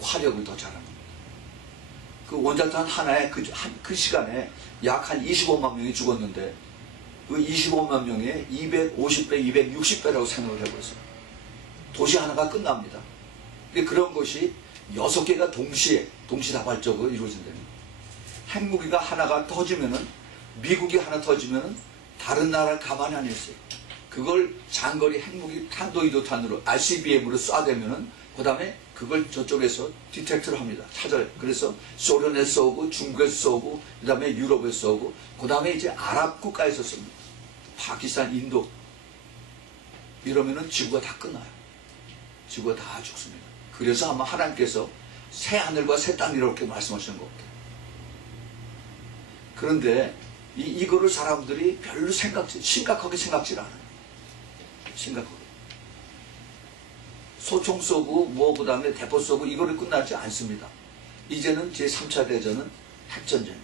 화력을 더 잘하는 겁니다. 그 원자탄 하나에 그 시간에 약 한 25만 명이 죽었는데 그 25만 명에 250배, 260배라고 생각을 해보세요. 도시 하나가 끝납니다. 그런 것이 6개가 동시다발적으로 이루어진다는 거예요. 핵무기가 하나가 터지면은 미국이 하나 터지면은 다른 나라 가만히 안 있어요. 그걸 장거리 핵무기 탄도이도탄으로 ICBM으로 쏴대면은 그 다음에 그걸 저쪽에서 디텍트를 합니다. 찾아요. 그래서 소련에 쏘고 중국에 쏘고 그 다음에 유럽에 쏘고 그 다음에 이제 아랍 국가에서 쏩니다. 파키스탄, 인도 이러면은 지구가 다 끝나요. 지구가 다 죽습니다. 그래서 아마 하나님께서 새 하늘과 새 땅 이렇게 말씀하시는 것 같아요. 그런데 이거를 사람들이 별로 심각하게 생각질 않아요. 심각하게. 소총 쏘고 뭐 그 다음에 대포 쏘고 이거를 끝나지 않습니다. 이제는 제3차 대전은 핵전쟁이에요.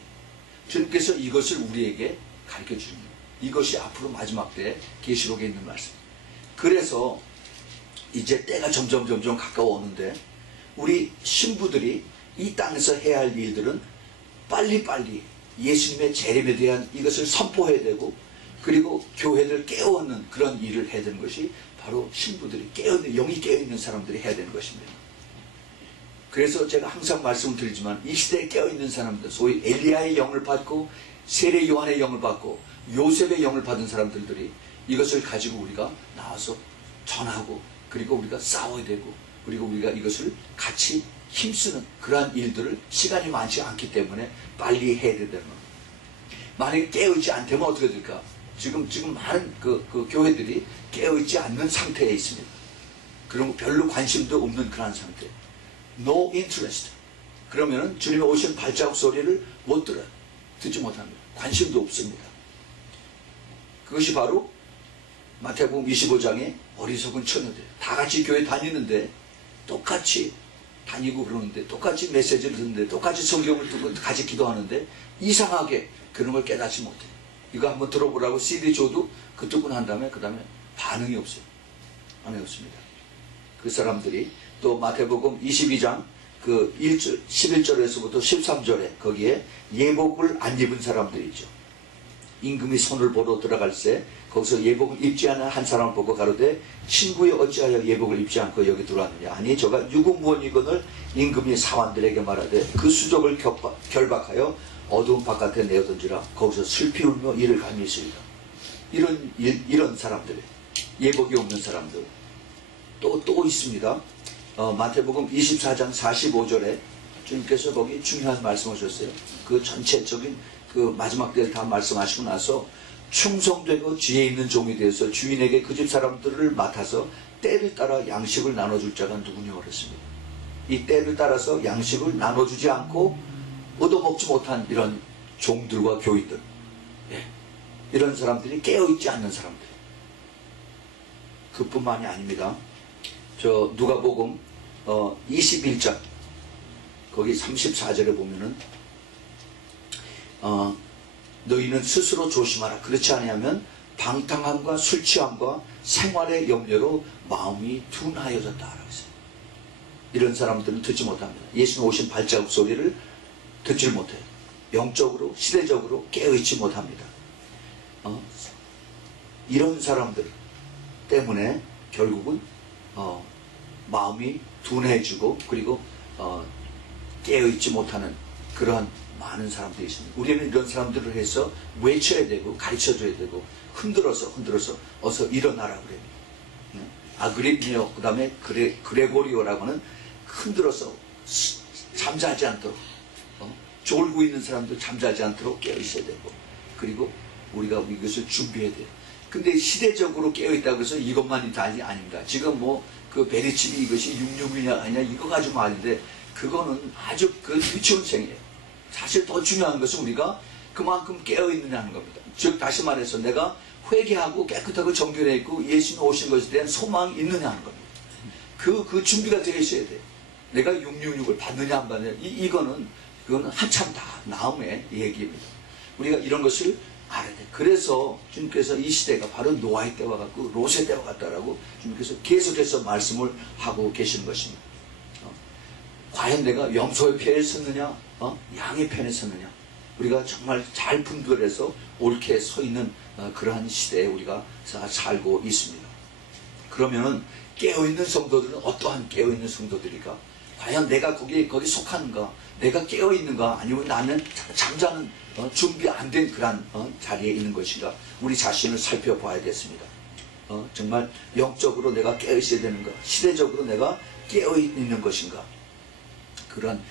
주님께서 이것을 우리에게 가르쳐 주십니다. 이것이 앞으로 마지막 때에 계시록에 있는 말씀. 그래서 이제 때가 점점 가까워 오는데 우리 신부들이 이 땅에서 해야 할 일들은 빨리빨리 예수님의 재림에 대한 이것을 선포해야 되고 그리고 교회를 깨워놓는 그런 일을 해야 되는 것이 바로 신부들이 영이 깨어있는 사람들이 해야 되는 것입니다. 그래서 제가 항상 말씀을 드리지만 이 시대에 깨어있는 사람들 소위 엘리야의 영을 받고 세례 요한의 영을 받고 요셉의 영을 받은 사람들이 이것을 가지고 우리가 나와서 전하고 그리고 우리가 싸워야 되고 그리고 우리가 이것을 같이 힘쓰는 그러한 일들을 시간이 많지 않기 때문에 빨리 해야 되는 겁니다. 만약에 깨어있지 않다면 어떻게 될까? 지금 많은 그 교회들이 깨어있지 않는 상태에 있습니다. 그런 거 별로 관심도 없는 그런 상태. No interest. 그러면은 주님의 오신 발자국 소리를 못 들어요. 듣지 못합니다. 관심도 없습니다. 그것이 바로 마태복음 25장의 어리석은 처녀들. 다 같이 교회 다니는데 똑같이 다니고 그러는데 똑같이 메시지를 듣는데 똑같이 성경을 듣고 같이 기도하는데 이상하게 그런 걸 깨닫지 못해요. 이거 한번 들어보라고 CD 줘도 그 듣고 난 다음에 그 다음에 반응이 없어요. 반응이 없습니다. 그 사람들이 또 마태복음 22장 그 11절에서부터 13절에 거기에 예복을 안 입은 사람들이 있죠. 임금이 손을 보러 들어갈 때 거기서 예복을 입지 않은 한 사람을 보고 가로되 친구여 어찌하여 예복을 입지 않고 여기 들어왔느냐. 아니 저가 유구무원이거늘 임금이 사환들에게 말하되 그 수족을 결박하여 어두운 바깥에 내어던지라. 거기서 슬피 울며 이를 갈미시리라. 이런 사람들, 예복이 없는 사람들 또 있습니다. 마태복음 24장 45절에 주님께서 거기 중요한 말씀하셨어요. 그 전체적인 그 마지막 때를 다 말씀하시고 나서 충성되고 지혜 있는 종이 되어서 주인에게 그 집 사람들을 맡아서 때를 따라 양식을 나눠줄 자가 누구냐 그랬습니다. 이 때를 따라서 양식을 나눠주지 않고 얻어먹지 못한 이런 종들과 교인들, 이런 사람들이 깨어있지 않는 사람들. 그뿐만이 아닙니다. 저 누가복음 21장 거기 34절에 보면은 너희는 스스로 조심하라. 그렇지 아니하면 방탕함과 술 취함과 생활의 염려로 마음이 둔하여졌다. 이런 사람들은 듣지 못합니다. 예수님 오신 발자국 소리를 듣질 못해요. 영적으로 시대적으로 깨어있지 못합니다. 이런 사람들 때문에 결국은 마음이 둔해지고 그리고 깨어있지 못하는 그러한 많은 사람들이 있습니다. 우리는 이런 사람들을 해서 외쳐야 되고 가르쳐줘야 되고 흔들어서 어서 일어나라 그래요. 아그리피오 그 다음에 그레고리오라고 하는 흔들어서 잠자지 않도록 졸고 있는 사람도 잠자지 않도록 깨어있어야 되고 그리고 우리가 이것을 준비해야 돼요. 근데 시대적으로 깨어있다고 해서 이것만이 다이 아닙니다. 지금 뭐 그 베리칩이 이것이 666이냐 아니냐 이거 가지고 하는데 그거는 아주 그 유치원생이에요. 사실 더 중요한 것은 우리가 그만큼 깨어있느냐는 겁니다. 즉 다시 말해서 내가 회개하고 깨끗하고 정결해 있고 예수님 오신 것에 대한 소망이 있느냐 하는 겁니다. 그 준비가 되어 있어야 돼요. 내가 666을 받느냐 안 받느냐 그거는 한참 다 다음의 얘기입니다. 우리가 이런 것을 알아야 돼. 그래서 주님께서 이 시대가 바로 노아의 때와 같고 롯의 때와 같다라고 주님께서 계속해서 말씀을 하고 계시는 것입니다. 과연 내가 염소의 편에 섰느냐 양의 편에 섰느냐 우리가 정말 잘 분별해서 옳게 서 있는 그러한 시대에 우리가 살고 있습니다. 그러면은 깨어있는 성도들은 어떠한 깨어있는 성도들일까? 과연 내가 거기 속하는가? 내가 깨어있는가? 아니면 나는 잠자는 준비 안 된 그런 자리에 있는 것인가? 우리 자신을 살펴봐야겠습니다. 정말 영적으로 내가 깨어있어야 되는가? 시대적으로 내가 깨어있는 것인가? 그런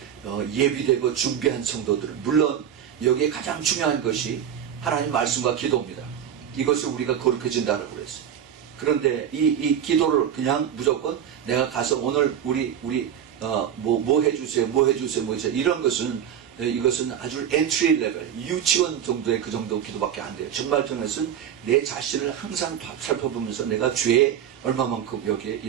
예비되고 준비한 성도들은 물론 여기에 가장 중요한 것이 하나님 말씀과 기도입니다. 이것을 우리가 거룩해진다고 그랬어요. 그런데 이 기도를 그냥 무조건 내가 가서 오늘 우리 뭐 해주세요 이런 것은 이것은 아주 엔트리 레벨 유치원 정도의 그 정도 기도밖에 안 돼요. 정말 저것은 내 자신을 항상 살펴보면서 내가 죄에 얼마만큼 여기에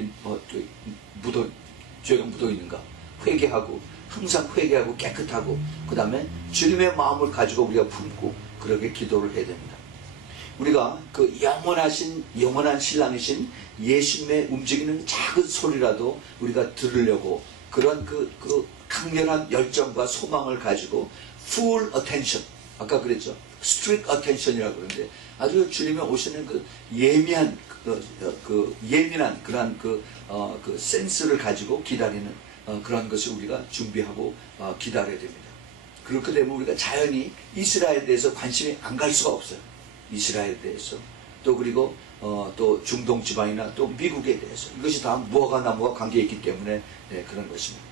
죄가 묻어 있는가 회개하고 항상 회개하고 깨끗하고 그 다음에 주님의 마음을 가지고 우리가 품고 그렇게 기도를 해야 됩니다. 우리가 그 영원한 신랑이신 예수님의 움직이는 작은 소리라도 우리가 들으려고 그런 그 강렬한 열정과 소망을 가지고 full attention 아까 그랬죠. strict attention이라고 그러는데 아주 주님의 오시는 그 예민한 예민한 그러한 그 센스를 가지고 기다리는 그런 것을 우리가 준비하고 기다려야 됩니다. 그렇게 되면 우리가 자연히 이스라엘에 대해서 관심이 안 갈 수가 없어요. 이스라엘에 대해서 또 그리고 또 중동 지방이나 또 미국에 대해서 이것이 다 무화과 나무와 관계에 있기 때문에 그런 것입니다.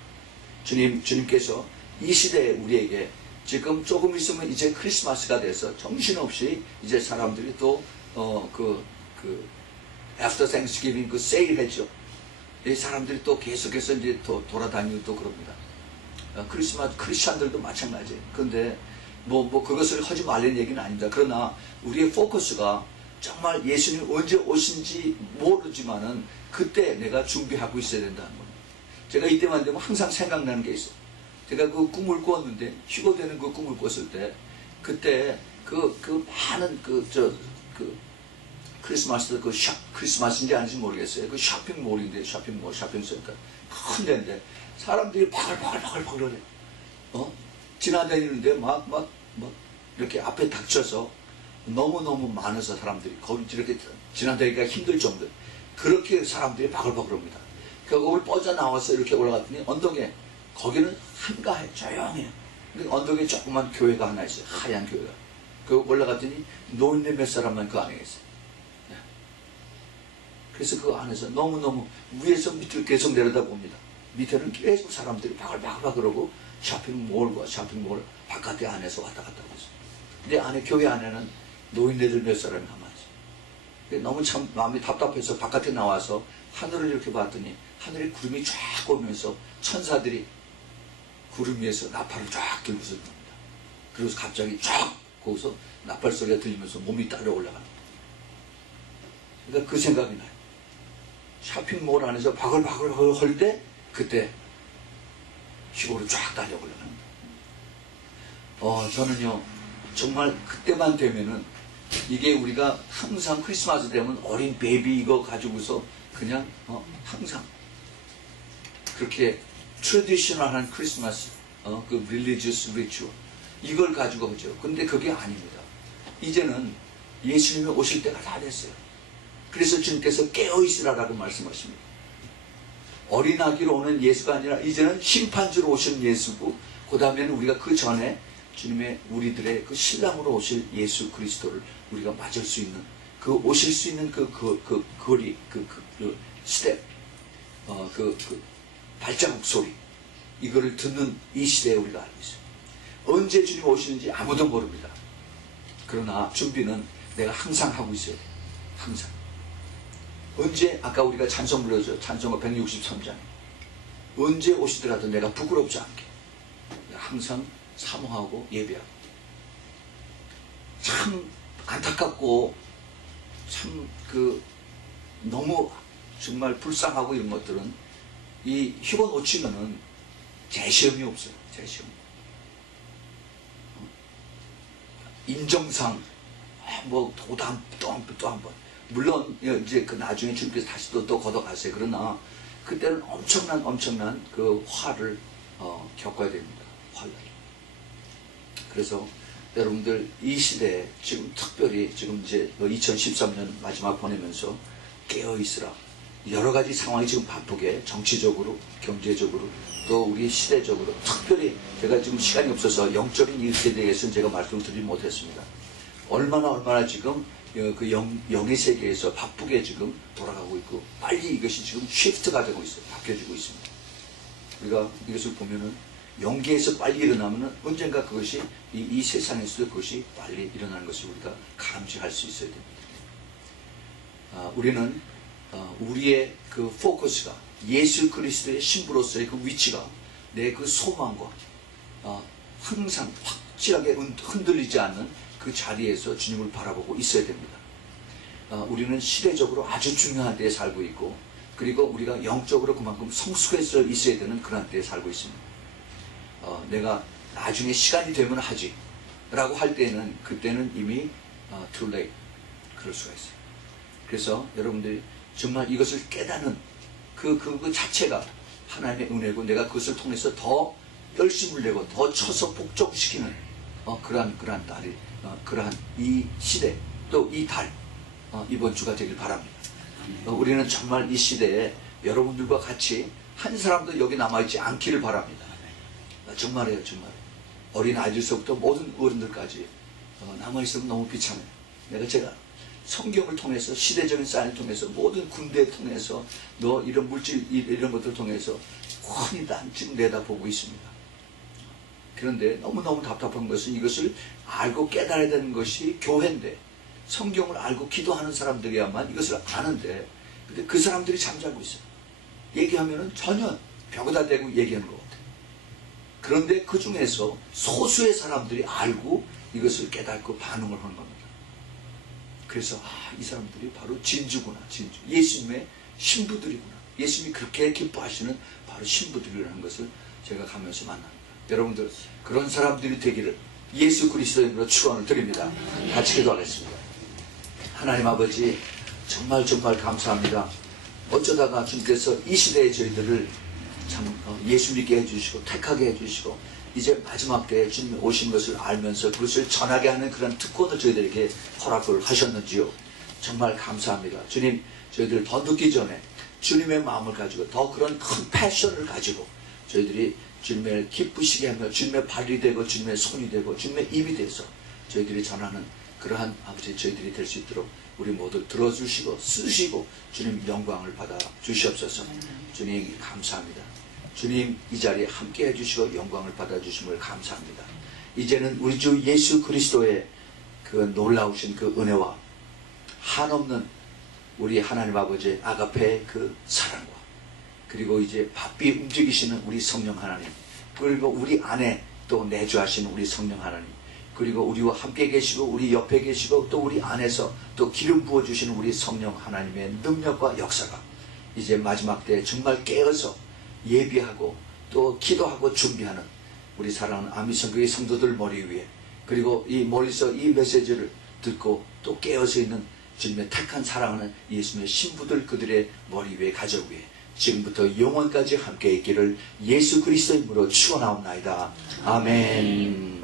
주님께서 이 시대에 우리에게 지금 조금 있으면 이제 크리스마스가 돼서 정신없이 이제 사람들이 또 after Thanksgiving 그 세일 했죠. 이 사람들이 또 계속해서 이제 또 돌아다니고 또 그럽니다. 크리스찬들도 마찬가지예요. 그런데 뭐 그것을 하지 말라는 얘기는 아닙니다. 그러나 우리의 포커스가 정말 예수님이 언제 오신지 모르지만은 그때 내가 준비하고 있어야 된다는 겁니다. 제가 이때만 되면 항상 생각나는 게 있어요. 제가 그 꿈을 꾸었는데 휴거되는 그 꿈을 꿨을 때 그때 그 많은 크리스마스 크리스마스인지 아닌지 모르겠어요. 그 쇼핑몰인데 쇼핑센터 큰 데인데 사람들이 바글바글 지나다니는데 막 이렇게 앞에 닥쳐서 너무너무 많아서 사람들이 거기 이렇게 지나다니기가 힘들 정도 그렇게 사람들이 바글바글합니다. 거기를 뻗어나와서 이렇게 올라갔더니 언덕에 거기는 한가해 조용해요. 근데 언덕에 조그만 교회가 하나 있어요. 하얀 교회가. 그 올라갔더니 노인네 몇 사람만 그 안에 있어요. 그래서 그 안에서 너무너무 위에서 밑으로 계속 내려다봅니다. 밑에는 계속 사람들이 바글바글하고 쇼핑몰 바깥에 안에서 왔다 갔다 하고 있어요. 근데 안에 교회 안에는 노인네들 몇 사람이 가만히 있어요. 너무 참 마음이 답답해서 바깥에 나와서 하늘을 이렇게 봤더니 하늘에 구름이 쫙 오면서 천사들이 구름 위에서 나팔을 쫙 들고서 납니다. 그래서 갑자기 쫙 거기서 나팔 소리가 들리면서 몸이 따라 올라가는 거예요. 그러니까 그 생각이 나요. 쇼핑몰 안에서 바글바글 할 때 그때 시골로 쫙 달려 올라가는 거예요. 저는요 정말 그때만 되면은 이게 우리가 항상 크리스마스 되면 어린 베이비 이거 가지고서 그냥 항상 그렇게 트래디셔널한 크리스마스 그 religious ritual 이걸 가지고 하죠. 근데 그게 아닙니다. 이제는 예수님이 오실 때가 다 됐어요. 그래서 주님께서 깨어있으라라고 말씀하십니다. 어린아기로 오는 예수가 아니라 이제는 심판주로 오신 예수고, 그 다음에는 우리가 그 전에 주님의 우리들의 그 신랑으로 오실 예수 그리스도를 우리가 맞을 수 있는 그 오실 수 있는 그 거리 그 스텝 그 발자국 소리 이거를 듣는 이 시대에 우리가 알고 있어요. 언제 주님 오시는지 아무도 모릅니다. 그러나 준비는 내가 항상 하고 있어요. 항상. 언제 아까 우리가 찬송 불러줘. 찬송가 163장. 언제 오시더라도 내가 부끄럽지 않게 항상 사모하고 예배하고. 참 안타깝고 참 너무 정말 불쌍하고 이런 것들은 이 휴가 놓치면은 재시험이 없어요. 재시험. 인정상 뭐 또 한 번. 물론 이제 그 나중에 주님께서 다시 또 걷어가세요. 그러나 그때는 엄청난 그 화를 겪어야 됩니다. 화를. 그래서 여러분들 이 시대에 지금 특별히 지금 이제 2013년 마지막 보내면서 깨어있으라. 여러 가지 상황이 지금 바쁘게 정치적으로 경제적으로 또 우리 시대적으로 특별히 제가 지금 시간이 없어서 영적인 일에 대해서는 제가 말씀을 드리지 못했습니다. 얼마나 지금 그 영의 세계에서 바쁘게 지금 돌아가고 있고 빨리 이것이 지금 쉬프트가 되고 있어요. 바뀌어지고 있습니다. 우리가 이것을 보면은 영계에서 빨리 일어나면은 언젠가 그것이 이 세상에서도 그것이 빨리 일어나는 것을 우리가 감지할 수 있어야 됩니다. 우리는 우리의 그 포커스가 예수 그리스도의 신부로서의 그 위치가 내 그 소망과 항상 확실하게 흔들리지 않는 그 자리에서 주님을 바라보고 있어야 됩니다. 우리는 시대적으로 아주 중요한 때에 살고 있고 그리고 우리가 영적으로 그만큼 성숙해서 있어야 되는 그런 때에 살고 있습니다. 내가 나중에 시간이 되면 하지 라고 할 때는 그때는 이미 too late 그럴 수가 있어요. 그래서 여러분들이 정말 이것을 깨닫는 그 자체가 하나님의 은혜고 내가 그것을 통해서 더 열심을 내고 더 쳐서 복종시키는 그러한 딸이 그러한 이 시대 또 이 달 이번 주가 되길 바랍니다. 우리는 정말 이 시대에 여러분들과 같이 한 사람도 여기 남아있지 않기를 바랍니다. 정말이에요. 정말 어린 아이들서부터 모든 어른들까지 남아있으면 너무 비참해요. 제가 성경을 통해서 시대적인 사인을 통해서 모든 군대를 통해서 너 이런 물질 이런 것들을 통해서 훤히 난 지금 내다보고 있습니다. 그런데 너무너무 답답한 것은 이것을 알고 깨달아야 되는 것이 교회인데 성경을 알고 기도하는 사람들이야만 이것을 아는데 근데 그 사람들이 잠자고 있어요. 얘기하면은 전혀 벽에다 대고 얘기하는 것 같아요. 그런데 그 중에서 소수의 사람들이 알고 이것을 깨닫고 반응을 하는 겁니다. 그래서 이 사람들이 바로 진주구나. 진주. 예수님의 신부들이구나. 예수님이 그렇게 기뻐하시는 바로 신부들이라는 것을 제가 가면서 만납니다. 여러분들 그런 사람들이 되기를 예수 그리스도의 이름으로 축원을 드립니다. 같이 기도하겠습니다. 하나님 아버지 정말 감사합니다. 어쩌다가 주님께서 이 시대에 저희들을 참 예수 믿게 해주시고 택하게 해주시고 이제 마지막 때에 주님이 오신 것을 알면서 그것을 전하게 하는 그런 특권을 저희들에게 허락을 하셨는지요. 정말 감사합니다. 주님 저희들 더 늦기 전에 주님의 마음을 가지고 더 그런 큰 패션을 가지고 저희들이 주님을 기쁘시게 하며 주님의 발이 되고 주님의 손이 되고 주님의 입이 돼서 저희들이 전하는 그러한 아버지 저희들이 될 수 있도록 우리 모두 들어주시고 쓰시고 주님 영광을 받아 주시옵소서. 주님 감사합니다. 주님 이 자리에 함께 해주시고 영광을 받아주심을 감사합니다. 이제는 우리 주 예수 그리스도의 그 놀라우신 그 은혜와 한없는 우리 하나님 아버지의 아가페의 그 사랑과 그리고 이제 바삐 움직이시는 우리 성령 하나님 그리고 우리 안에 또 내주하시는 우리 성령 하나님 그리고 우리와 함께 계시고 우리 옆에 계시고 또 우리 안에서 또 기름 부어주시는 우리 성령 하나님의 능력과 역사가 이제 마지막 때에 정말 깨어서 예비하고 또 기도하고 준비하는 우리 사랑하는 아미성교의 성도들 머리 위에 그리고 이 멀리서 이 메시지를 듣고 또 깨어서 있는 주님의 택한 사랑하는 예수님의 신부들 그들의 머리 위에 가족 위에 지금부터 영원까지 함께 있기를 예수 그리스도의 이름으로 축원하옵나이다. 아멘.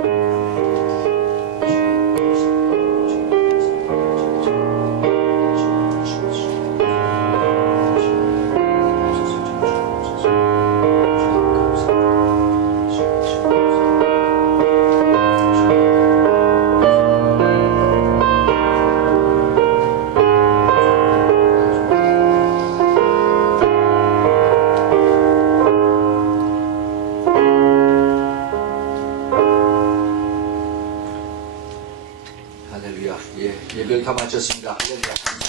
할렐루야. 예배를 다 마쳤습니다. 할렐루야.